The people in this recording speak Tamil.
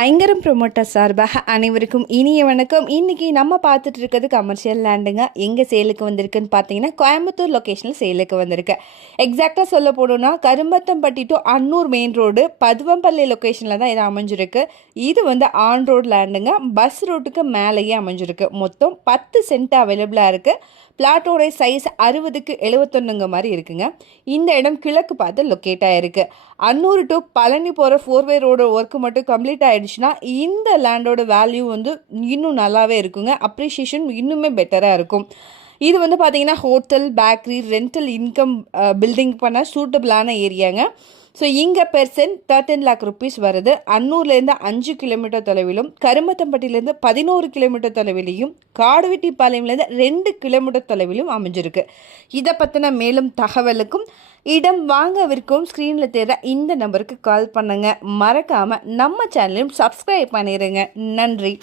ஐங்கரம் ப்ரொமோட்டர் சார்பாக அனைவருக்கும் இனிய வணக்கம். இன்றைக்கி நம்ம பார்த்துட்டு இருக்கிறது கமர்ஷியல் லேண்டுங்க. எங்கே சேலுக்கு வந்திருக்குன்னு பார்த்தீங்கன்னா கோயம்புத்தூர் லொக்கேஷனில் சேலுக்கு வந்திருக்கு. எக்ஸாக்டாக சொல்ல போனோம்னா Karumathampatti to Annur main road Paduvampalli லொக்கேஷனில் தான் இது அமைஞ்சிருக்கு. இது ஆன் ரோடு லேண்டுங்க. பஸ் ரோட்டுக்கு மேலேயே அமைஞ்சிருக்கு. மொத்தம் 10 சென்ட் அவைலபிளாக இருக்குது. பிளாட்டோடைய சைஸ் 60க்கு 71 மாதிரி இருக்குங்க. இந்த இடம் கிழக்கு பார்த்து லொக்கேட் ஆகிருக்கு. அன்னூர் டு பழனி போகிற 4-வே ரோடு ஒர்க்கு மட்டும் கம்ப்ளீட் ஆகிடுச்சுன்னா இந்த லேண்டோட வேல்யூ இன்னும் நல்லாவே இருக்குங்க. அப்ரிஷியேஷன் இன்னுமே பெட்டராக இருக்கும். இது பார்த்தீங்கன்னா hotel, bakery, rental income building பண்ண சூட்டபிளான ஏரியாங்க. ஸோ இங்கே பெர்சென்ட் 13 lakh rupees வருது. அன்னூர்லேருந்து 5 கிலோமீட்டர் தொலைவிலும், கருமத்தம்பட்டியிலேருந்து 11 கிலோமீட்டர் தொலைவிலையும், காடுவெட்டிப்பாளையம்லேருந்து 2 கிலோமீட்டர் தொலைவிலும் அமைஞ்சிருக்கு. இதை பற்றின மேலும் தகவலுக்கும் இடம் வாங்கவிருக்கும் ஸ்க்ரீனில் தேர இந்த நம்பருக்கு கால் பண்ணுங்க. மறக்காமல் நம்ம சேனலையும் சப்ஸ்கிரைப் பண்ணிடுங்க. நன்றி.